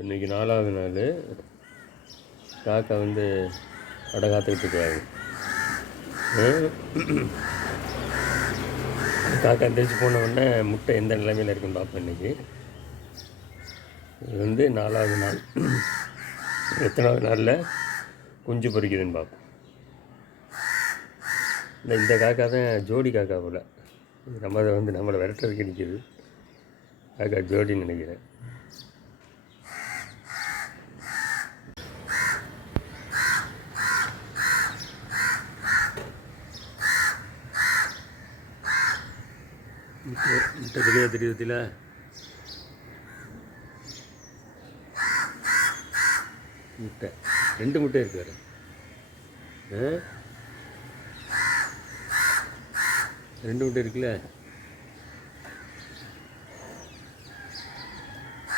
இன்றைக்கி 4வது நாள். காக்கா வந்து அடை காத்துக்கிட்டு இருக்காங்க. காக்கா எந்திரிச்சு போன உடனே முட்டை எந்த நிலைமையில் இருக்குன்னு பார்ப்பேன். இன்றைக்கி இது வந்து 4வது நாள். எத்தனாவது நாளில் குஞ்சு பொரிக்குதுன்னு பார்ப்போம். இந்த காக்கா தான் ஜோடி காக்கா போல். நம்மளை விரட்டுறதுக்கு நிற்கிது. காக்கா ஜோடின்னு நினைக்கிறேன். முட்டை தெளிவாக தெரியுதுல. முட்டை 2 முட்டை இருக்காரு. 2 முட்டை இருக்குல்ல.